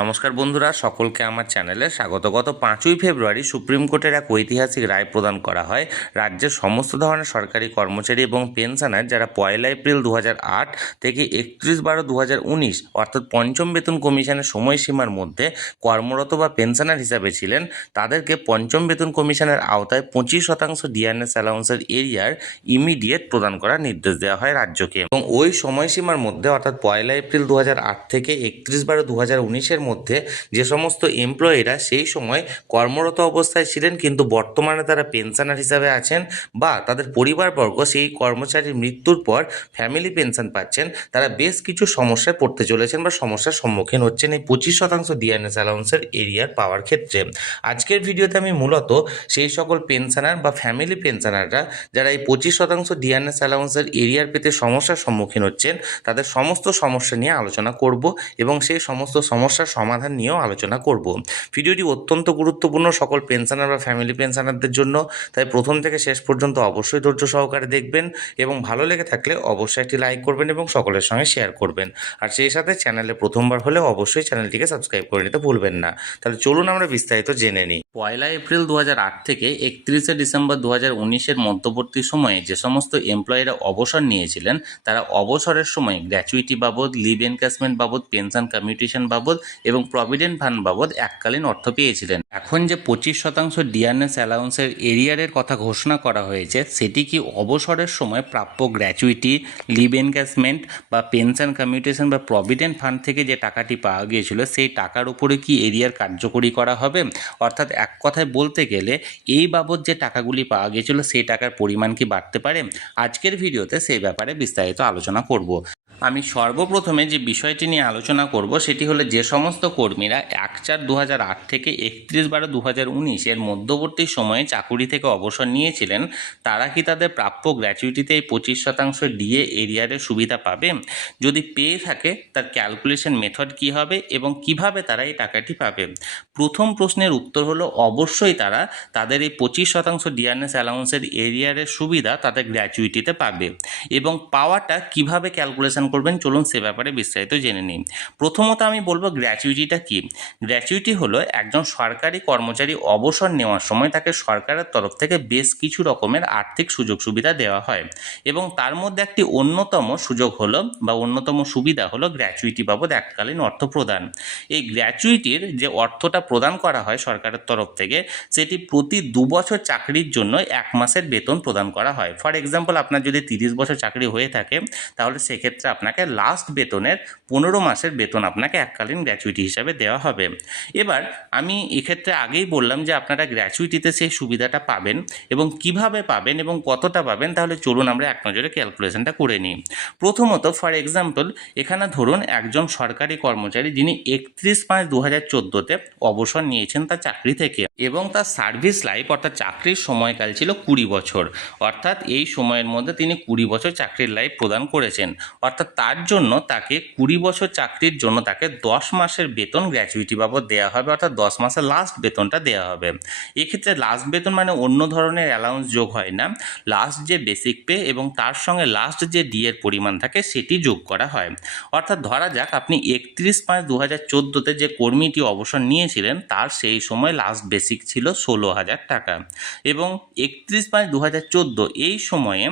নমস্কার বন্ধুরা, সকলকে আমার চ্যানেলে স্বাগত। গত 5ই ফেব্রুয়ারি সুপ্রিম কোর্টের এক ঐতিহাসিক রায় প্রদান করা হয়। রাজ্যের সমস্ত ধরনের সরকারি কর্মচারী এবং পেনশনার যারা 1 এপ্রিল 2008 থেকে 31/12/2019 অর্থাৎ পঞ্চম বেতন কমিশনের সময়সীমার মধ্যে কর্মরত বা পেনশনার হিসাবে ছিলেন, তাদেরকে পঞ্চম বেতন কমিশনের আওতায় 25% ডিআরএস অ্যালাউন্সের এরিয়ার ইমিডিয়েট প্রদান করার নির্দেশ দেওয়া হয় রাজ্যকে। এবং ওই সময়সীমার মধ্যে অর্থাৎ 1 এপ্রিল 2008 থেকে 31/12/2019 মধ্যে যে সমস্ত এমপ্লয়িরা সেই সময় কর্মরত অবস্থায় ছিলেন কিন্তু বর্তমানে তারা পেনশনার হিসাবে আছেন বা তাদের পরিবারবর্গ সেই কর্মচারীর মৃত্যুর পর ফ্যামিলি পেনশন পাচ্ছেন, তারা বেশ কিছু সমস্যায় পড়তে চলেছেন বা সমস্যার সম্মুখীন হচ্ছেন এই 25% ডিআরএস অ্যালাউন্সের এরিয়ার পাওয়ার ক্ষেত্রে। আজকের ভিডিওতে আমি মূলত সেই সকল পেনশনার বা ফ্যামিলি পেনশনাররা যারা এই 25% ডিআরএস অ্যালাউন্সের এরিয়ার পেতে সমস্যার সম্মুখীন হচ্ছেন, তাদের সমস্ত সমস্যা নিয়ে আলোচনা করব এবং সেই সমস্ত সমস্যার সমাধান নিয়েও আলোচনা করব। ভিডিওটি অত্যন্ত গুরুত্বপূর্ণ সকল পেনশনার বা ফ্যামিলি পেনশনারদের জন্য, তাই প্রথম থেকে শেষ পর্যন্ত অবশ্যই ধৈর্য সহকারে দেখবেন এবং ভালো লেগে থাকলে অবশ্যই একটি লাইক করবেন এবং সকলের সঙ্গে শেয়ার করবেন। আর সেই সাথে চ্যানেলে প্রথমবার হলে অবশ্যই চ্যানেলটিকে সাবস্ক্রাইব করে নিতে ভুলবেন না। তাহলে চলুন আমরা বিস্তারিত জেনে নিই। 1 এপ্রিল 2008 থেকে 31 ডিসেম্বর 2019 মধ্যবর্তী সময়ে যে সমস্ত এমপ্লয়িরা অবসর নিয়েছিলেন, তারা অবসরের সময় গ্র্যাচুইটি বাবদ, লিভ এনক্যাশমেন্ট বাবদ, পেনশন কমিউটেশন বাবদ এবং প্রভিডেন্ট ফান্ড বাবদ এককালীন অর্থ পেয়েছিলেন। এখন যে 25% ডিআরএস অ্যালাউন্সের এরিয়ারের কথা ঘোষণা করা হয়েছে, সেটি কি অবসরের সময় প্রাপ্য গ্র্যাচুইটি, লিভ এনক্যাশমেন্ট বা পেনশন কমিউটেশন বা প্রভিডেন্ট ফান্ড থেকে যে টাকাটি পাওয়া গিয়েছিল, সেই টাকার উপরে কি এরিয়ার কার্যকরী করা হবে? অর্থাৎ এক কথায় বলতে গেলে এই বাবদ যে টাকাগুলি পাওয়া গিয়েছিল সেই টাকার পরিমাণ কি বাড়তে পারে? আজকের ভিডিওতে সেই ব্যাপারে বিস্তারিত আলোচনা করব। আমি সর্বপ্রথমে যে বিষয়টি নিয়ে আলোচনা করব সেটি হলো, যে সমস্ত কর্মীরা 1/4/2008 থেকে 31/12/2019 এর মধ্যবর্তী সময়ে চাকুরি থেকে অবসর নিয়েছিলেন, তারা কি তাদের প্রাপ্য গ্র্যাচুইটিতে এই 25% ডিএ এরিয়ারের সুবিধা পাবে? যদি পেয়ে থাকে, তার ক্যালকুলেশন মেথড কী হবে এবং কিভাবে তারা এই টাকাটি পাবে? প্রথম প্রশ্নের উত্তর হলো, অবশ্যই তারা তাদের এই 25% ডিআরএস অ্যালাউন্সের এরিয়ারের সুবিধা তাদের গ্র্যাচুইটিতে পাবে। এবং পাওয়াটা কিভাবে ক্যালকুলেশন করবেন, চলুন সে ব্যাপারে বিস্তারিত জেনে নিই। প্রথমত আমি বলবো গ্র্যাচুইটিটা কি। গ্র্যাচুইটি হলো একজন সরকারি কর্মচারী অবসর নেওয়ার সময় তাকে সরকারের তরফ থেকে বেশ কিছু রকমের আর্থিক সুযোগ সুবিধা দেওয়া হয় এবং তার মধ্যে একটি অন্যতম সুযোগ হলো বা অন্যতম সুবিধা হলো গ্র্যাচুইটি বাবদ এককালীন অর্থ প্রদান। এই গ্র্যাচুইটির যে অর্থটা প্রদান করা হয় সরকারের তরফ থেকে, সেটি প্রতি 2 বছর চাকরির জন্য 1 মাসের বেতন প্রদান করা হয়। ফর এক্সাম্পল, আপনার যদি 30 বছর চাকরি হয়ে থাকে, তাহলে সেক্ষেত্রে আপনাকে লাস্ট বেতনের 15 মাসের বেতন আপনাকে এককালীন গ্র্যাচুইটি হিসাবে দেওয়া হবে। এবার আমি এক্ষেত্রে আগেই বললাম যে আপনারা গ্র্যাচুইটিতে সেই সুবিধাটা পাবেন এবং কিভাবে পাবেন এবং কতটা পাবেন, তাহলে চলুন আমরা এক নজরে ক্যালকুলেশনটা করে নিই। প্রথমত ফর এক্সাম্পল, এখানে ধরুন একজন সরকারি কর্মচারী যিনি 31/5/2014 অবসর নিয়েছেন তার চাকরি থেকে এবং তার সার্ভিস লাইফ অর্থাৎ চাকরির সময়কাল ছিল 20 বছর, অর্থাৎ এই সময়ের মধ্যে তিনি 20 বছর চাকরির লাইফ প্রদান করেছেন। অর্থাৎ তার জন্য তাকে 20 বছর চাকরির জন্য তাকে 10 মাসের বেতন গ্র্যাচুইটি বাবদ দেওয়া হবে, অর্থাৎ 10 মাসের লাস্ট বেতনটা দেওয়া হবে। এক্ষেত্রে লাস্ট বেতন মানে অন্য ধরনের অ্যালাউন্স যোগ হয় না, লাস্ট যে বেসিক পে এবং তার সঙ্গে লাস্ট যে ডিএর পরিমাণ থাকে সেটি যোগ করা হয়। অর্থাৎ ধরা যাক আপনি 31/5/2014 যে কর্মীটি অবসর নিয়েছিলেন তার সেই সময় লাস্ট বেসিক ছিল 16,000 টাকা এবং 31/5/2014 এই সময়ে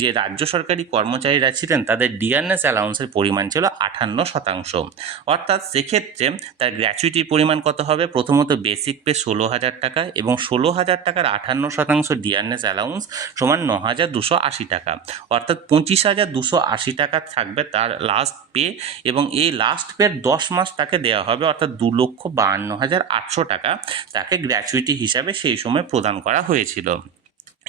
যে রাজ্য সরকারি কর্মচারীরা ছিলেন তাদের ডিআরএস অ্যালাউন্সের পরিমাণ ছিল 58%। অর্থাৎ সেক্ষেত্রে তার গ্র্যাচুইটির পরিমাণ কত হবে? প্রথমত বেসিক পে 16,000 টাকা এবং 16,000 টাকার 58% ডিআরএস অ্যালাউন্স সমান 9,280 টাকা, অর্থাৎ 25,280 টাকা থাকবে তার লাস্ট পে এবং এই লাস্ট পের 10 মাস তাকে দেওয়া হবে, অর্থাৎ 2,52,800 টাকা তাকে গ্র্যাচুইটি হিসাবে সেই সময় প্রদান করা হয়েছিল।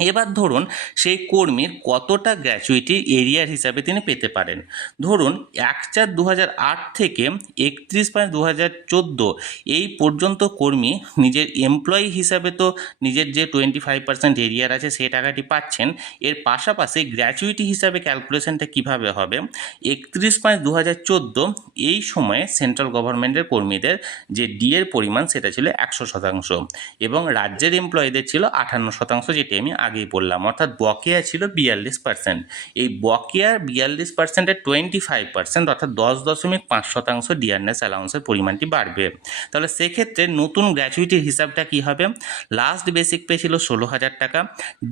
এবার ধরুন সেই কর্মীর কতটা গ্র্যাচুইটি এরিয়ার হিসাবে তিনি পেতে পারেন। ধরুন 1/4/2008 থেকে 31/5/2014 এই পর্যন্ত কর্মী নিজের এমপ্লয়ি হিসাবে তো নিজের যে 25% এরিয়ার আছে সেই টাকাটি পাচ্ছেন, এর পাশাপাশি গ্র্যাচুইটি হিসাবে ক্যালকুলেশনটা কিভাবে হবে? 31/5/2014 এই সময়ে সেন্ট্রাল গভর্নমেন্টের কর্মীদের যে ডিএর পরিমাণ সেটা ছিল 100% এবং রাজ্যের এমপ্লয়িদের ছিল 58%, যেটি আমি আগেই বললাম, অর্থাৎ বকেয়া ছিল 42%। এই বকেয়ার 42%-এর 25% অর্থাৎ 10.5% ডিয়ারনেস অ্যালাউন্সের পরিমাণটি বাড়বে। তাহলে সেক্ষেত্রে নতুন গ্র্যাচুইটির হিসাবটা কী হবে? লাস্ট বেসিক পে ছিল 16,000 টাকা,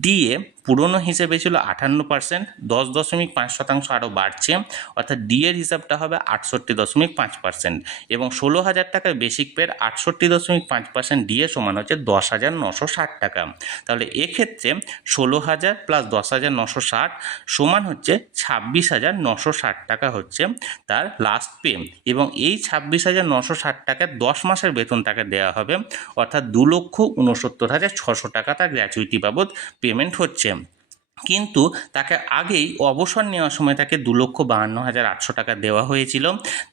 ডিএ পুরনো হিসেবে ছিল 58%, 10.5% আরও বাড়ছে, অর্থাৎ ডিএর হিসাবটা হবে 68.5%, এবং 16,000 টাকার বেসিক পের 68.5% ডিএ সমান হচ্ছে 10,960 টাকা। তাহলে এক্ষেত্রে 16,000 প্লাস 10,960 সমান হচ্ছে 26,960 টাকা হচ্ছে তার লাস্ট পে, এবং এই 26,960 টাকার 10 মাসের বেতন তাকে দেওয়া হবে, অর্থাৎ 2,69,600 টাকা তার গ্র্যাচুইটি বাবদ পেমেন্ট হচ্ছে। কিন্তু তাকে আগেই অবসর নেওয়ার সময় তাকে 2,52,800 টাকা দেওয়া হয়েছিল,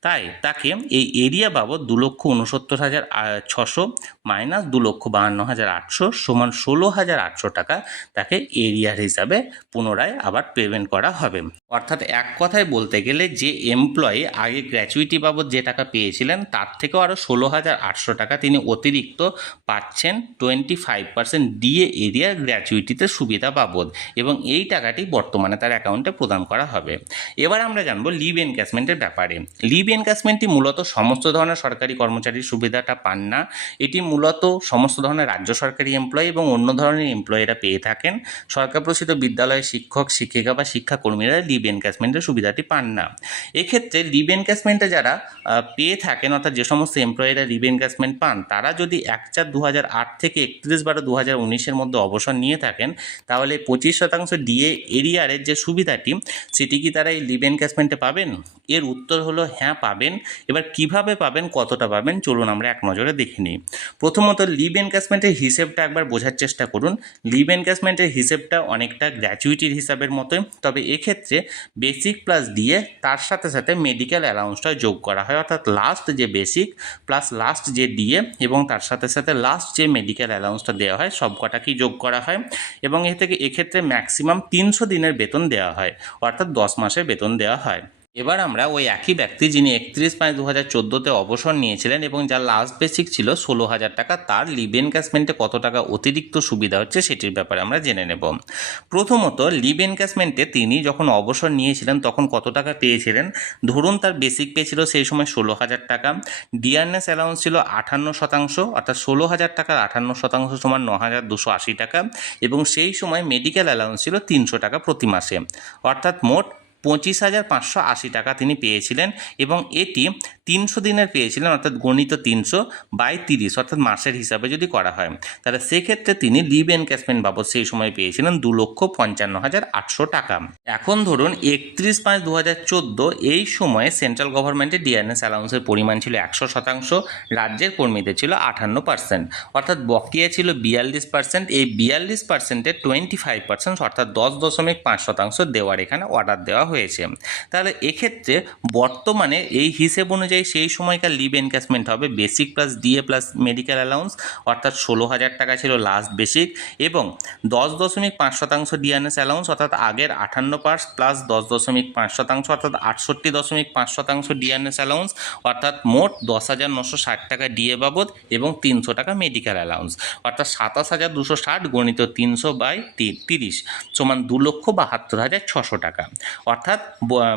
তাই তাকে এই এরিয়া বাবদ 2,69,600 মাইনাস 2,52,800 সমান 16,800 টাকা তাকে এরিয়ার হিসাবে পুনরায় আবার পেমেন্ট করা হবে। অর্থাৎ এক কথায় বলতে গেলে যে এমপ্লয়ি আগে গ্র্যাচুইটি বাবদ যে টাকা পেয়েছিলেন তার থেকেও আরও 16,800 টাকা তিনি অতিরিক্ত পাচ্ছেন 25% ডিএ এরিয়া গ্র্যাচুইটিতে সুবিধা বাবদ, এবং এই টাকাটি বর্তমানে তার অ্যাকাউন্টে প্রদান করা হবে। এবার আমরা জানবো লিভ এনক্যাশমেন্টের ব্যাপারে। লিভ এনক্যাশমেন্টটি মূলত সমস্ত ধরনের সরকারি কর্মচারীর সুবিধাটা পান না, এটি মূলত সমস্ত ধরনের রাজ্য সরকারি এমপ্লয়ি এবং অন্য ধরনের এমপ্লয়িরা পেয়ে থাকেন। সরকার প্রসিত বিদ্যালয়ের শিক্ষক শিক্ষিকা বা শিক্ষাকর্মীরা লিভ এনক্যাশমেন্টের সুবিধাটি পান না। এক্ষেত্রে লিভ এনক্যাশমেন্টে যারা পেয়ে থাকেন, অর্থাৎ যে সমস্ত এমপ্লয়িরা লিভ এনক্যাশমেন্ট পান, তারা যদি 1/4/2008 থেকে 31/12/2019-এর মধ্যে অবসর নিয়ে থাকেন, তাহলে 25% ডিএ এরিয়ারের যে সুবিধাটি সেটি কি তারা এই লিভ এনক্যাশমেন্টে পাবেন? এর উত্তর হলো হ্যাঁ, পাবেন। এবার কিভাবে পাবেন, কতটা পাবেন, চলুন আমরা এক নজরে দেখে নিই। প্রথমত লিভ এনক্যাশমেন্টের হিসেবটা একবার বোঝার চেষ্টা করুন। লিভ এনক্যাশমেন্টের হিসেবটা অনেকটা গ্র্যাচুইটির হিসাবের মতোই, তবে এক্ষেত্রে বেসিক প্লাস ডিএ তার সাথে সাথে মেডিকেল অ্যালাউন্সটা যোগ করা হয়, অর্থাৎ লাস্ট যে বেসিক প্লাস লাস্ট যে ডিএ এবং তার সাথে সাথে লাস্ট যে মেডিকেল অ্যালাউন্সটা দেওয়া হয় সব কটাকেই যোগ করা হয়, এবং এক্ষেত্রে ম্যাক্সিমাম 300 দিনের বেতন দেওয়া হয়, অর্থাৎ 10 মাসের বেতন দেওয়া হয়। এবার আমরা ওই একই ব্যক্তি যিনি 31/5/2014-তে অবসর নিয়েছিলেন এবং যার লাস্ট বেসিক ছিল 16,000 টাকা, তার লিভ এনক্যাশমেন্টে কত টাকা অতিরিক্ত সুবিধা হচ্ছে সেটির ব্যাপারে আমরা জেনে নেব। প্রথমত লিভ এনক্যাশমেন্টে তিনি যখন অবসর নিয়েছিলেন তখন কত টাকা পেয়েছিলেন? ধরুন তার বেসিক পে ছিল সেই সময় 16,000 টাকা, ডিয়ারনেস অ্যালাউন্স ছিল 58%, অর্থাৎ 16,000 টাকার 58% সমান 9,280 টাকা, এবং সেই সময় মেডিকেল অ্যালাউন্স ছিল 300 টাকা প্রতি মাসে, অর্থাৎ মোট 25,580 টাকা তিনি পেয়েছিলেন, এবং এটি 300 দিনের পেয়েছিলেন, অর্থাৎ গণিত 300/30, অর্থাৎ মাসের হিসাবে যদি করা হয়, তাহলে সেক্ষেত্রে তিনি লিভ এনক্যাশমেন্ট বাবদ সেই সময় পেয়েছিলেন 2,55,800 টাকা। এখন ধরুন 31/5/2014 এই সময়ে সেন্ট্রাল গভর্নমেন্টের ডিয়ারনেস অ্যালাউন্সের পরিমাণ ছিল 100%, রাজ্যের কর্মীদের ছিল 58%, অর্থাৎ বকেয়া ছিল 42%। এই 42%-এর 25% অর্থাৎ 10.5% দেওয়ার এখানে অর্ডার দেওয়া হয়েছে। তাহলে এক্ষেত্রে বর্তমানে এই হিসেব অনুযায়ী সেই সময়কার লিভ এনক্যাশমেন্ট হবে basic plus DA plus medical allowance, অর্থাৎ 16,000 টাকা ছিল লাস্ট বেসিক, এবং 10.5% ডিয়ারনেস অ্যালাউন্স, অর্থাৎ আগের 58% প্লাস 10.5% অর্থাৎ 68.5% ডিয়ারনেস অ্যালাউন্স, অর্থাৎ মোট 10,960 টাকা ডিএ বাবদ এবং 300 টাকা মেডিকেল অ্যালাউন্স, অর্থাৎ 27,260 গণিত 300/30 সমান 2,72,600 টাকা। অর্থাৎ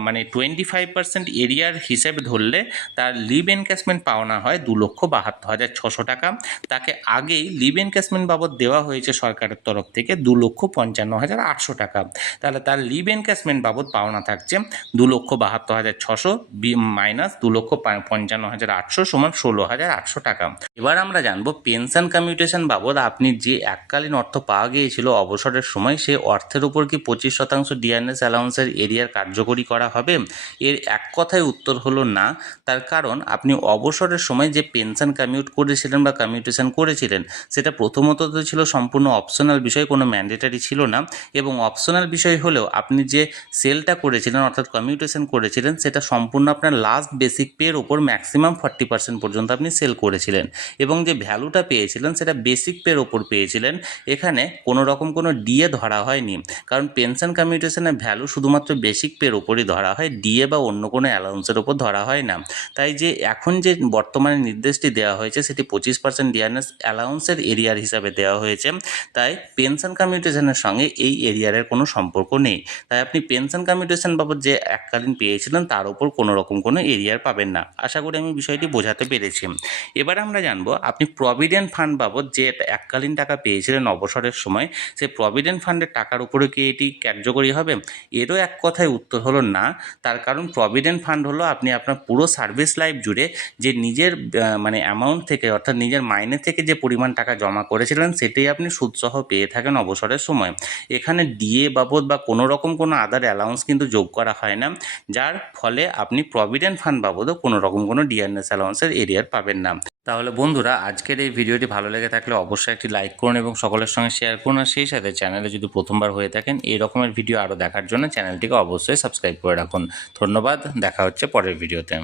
মানে 25% এরিয়ার হিসেবে ধরলে তার লিভ এনক্যাশমেন্ট পাওনা হয় 2,72,600 টাকা। তাকে আগেই লিভ এনক্যাশমেন্ট বাবদ দেওয়া হয়েছে সরকারের তরফ থেকে 2,55,800 টাকা। তাহলে তার লিভ এনক্যাশমেন্ট বাবদ পাওনা থাকছে 2,72,600 মাইনাস 2,55,800 সমান 16,800 টাকা। এবার আমরা জানবো পেনশন কমিউটেশন বাবদ আপনি যে এককালীন অর্থ পাওয়া গিয়েছিল অবসরের সময়, সেই অর্থের উপর কি 25% ডিয়ারনেস অ্যালাউন্সের এরিয়ার কার্যকরী করা হবে? এর এক কথায় উত্তর হলো না। তার কারণ আপনি অবসরের সময় যে পেনশন কমিউট করেছিলেন বা কমিউটেশন করেছিলেন সেটা প্রথমত তো ছিল সম্পূর্ণ অপশনাল বিষয়, কোনো ম্যান্ডেটারি ছিল না, এবং অপশনাল বিষয় হলেও আপনি যে সেলটা করেছিলেন অর্থাৎ কমিউটেশন করেছিলেন সেটা সম্পূর্ণ আপনার লাস্ট বেসিক পের ওপর ম্যাক্সিমাম 40% পর্যন্ত আপনি সেল করেছিলেন, এবং যে ভ্যালুটা পেয়েছিলেন সেটা বেসিক পের ওপর পেয়েছিলেন। এখানে কোনো রকম কোনো ডিএ ধরা হয়নি, কারণ পেনশন কমিউটেশনের ভ্যালু শুধুমাত্র বেসিক বেসিক পের ওপরই ধরা হয়, ডিএ বা অন্য কোনো অ্যালাউন্সের ওপর ধরা হয় না। তাই যে এখন যে বর্তমানে নির্দেশটি দেওয়া হয়েছে সেটি 25% ডিআরএস অ্যালাউন্সের এরিয়ার হিসাবে দেওয়া হয়েছে। তাই পেনশন কমিউটেশনের সঙ্গে এই এরিয়ারের কোনো সম্পর্ক নেই। তাই আপনি পেনশন কমিউটেশন বাবদ যে এককালীন পেয়েছিলেন তার উপর কোনো রকম কোনো এরিয়ার পাবেন না। আশা করি আমি বিষয়টি বোঝাতে পেরেছি। এবার আমরা জানবো আপনি প্রভিডেন্ট ফান্ড বাবদ যে এককালীন টাকা পেয়েছিলেন অবসরের সময়, সেই প্রভিডেন্ট ফান্ডের টাকার উপরে কি এটি কার্যকরী হবে? এরও এক কথায় উত্তর হলো না। তার কারণ প্রভিডেন্ট ফান্ড হলো আপনি আপনার পুরো সার্ভিস লাইফ জুড়ে যে নিজের মানে অ্যামাউন্ট থেকে অর্থাৎ নিজের মাইনে থেকে যে পরিমাণ টাকা জমা করেছিলেন সেটাই আপনি সুদসহ পেয়ে থাকেন অবসরের সময়। এখানে ডিএ বাবদ বা কোনো রকম কোনো আদার অ্যালাউন্স কিন্তু যোগ করা হয় না, যার ফলে আপনি প্রভিডেন্ট ফান্ড বাবদও কোনো রকম কোনো ডিআরএস অ্যালাউন্সের এরিয়ার পাবেন না। তাহলে বন্ধুরা, আজকের এই ভিডিওটি ভালো লেগে থাকলে অবশ্যই একটি লাইক করুন এবং সকলের সঙ্গে শেয়ার করুন। আর সেই সাথে চ্যানেলে যদি প্রথমবার হয়ে থাকেন এই রকমের ভিডিও আরও দেখার জন্য চ্যানেলটিকে অবশ্যই সাবস্ক্রাইব করে রাখুন। ধন্যবাদ, দেখা হচ্ছে পরের ভিডিওতে।